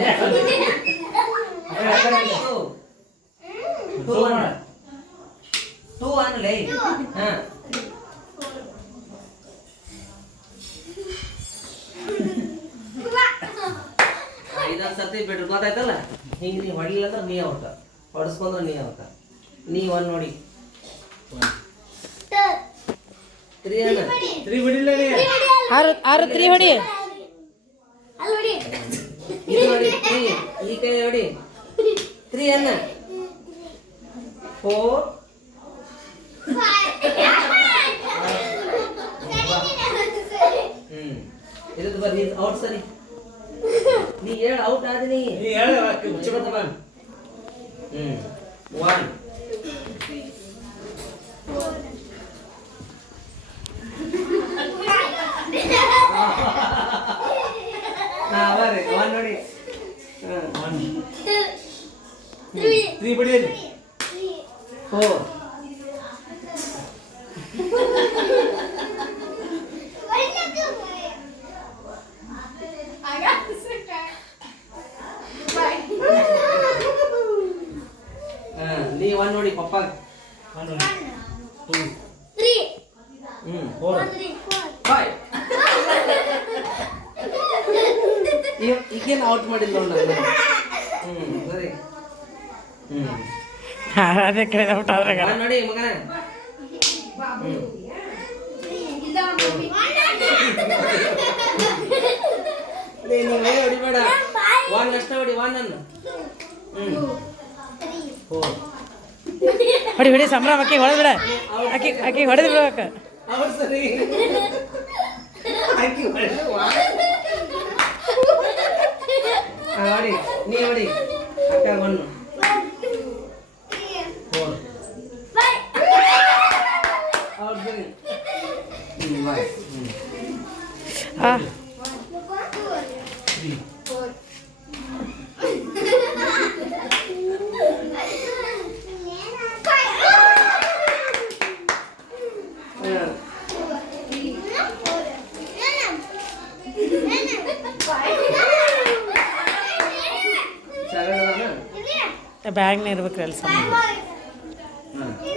నేను తో తో ఆను లే ఆ కదిదా సతే బెడ్ రూమ్ ఐతాల ఏంగి హోడిలేనಂದ್ರ నీ అవుతా పడుస్కొంద్ర నీ అవుతా నీ వన్ నోడి 1 3 3 విడిలేలే ఆ 3 హోడి ഫോർ ಇದು ಬರ್ರಿ ಔಟ್ ಸರಿ ನೀ ಹೇಳ ಔಟ್ ಆದ ನೀ ಹೇಳ ಉಚ್ಚ ಬರ್ತವ ಹ್ಮ್ ಒನ್ ಅವರೇ ಒನ್ ನೋಡಿ ಒನ್ ತ್ರೀ ಬಿಡಿ ಓ ನೀವು ನೋಡಿ ಪಪ್ಪ ಈಗೇನು ಔಟ್ ಮಾಡಿಲ್ಲ ನೋಡಿ ಹ್ಞೂ ಸರಿ ಹ್ಞೂ ಅದೇ ಕೇಳಿದ ಊಟಾದ್ರೆ ನೋಡಿ ಮಗನ ನೀವೇ ಹೊಡಿಬೇಡ ವಾನ್ ಅಷ್ಟೇ ಹೊಡಿ ವಾನ್ ಅನ್ನು ಹೊಡಿ ಹೊಡಿ ಸಂಭ್ರಮ ಅಕ್ಕಿ ಹೊಡೆದ್ಬಿಡ ಅಕ್ಕಿ ಅಕ್ಕಿ ಹೊಡೆದು ಬಿಡಬೇಕ ಅವ್ರು ಸರಿ ಅಕ್ಕಿ ಹೊಡೆದು ಹೊಡಿ ನೀ ಹೊಡಿ ಅಕ್ಕ ಬನ್ನು Ah. ಬ್ಯಾಗ್ನ ಇರ್ಬೇಕು ಕೆಲಸ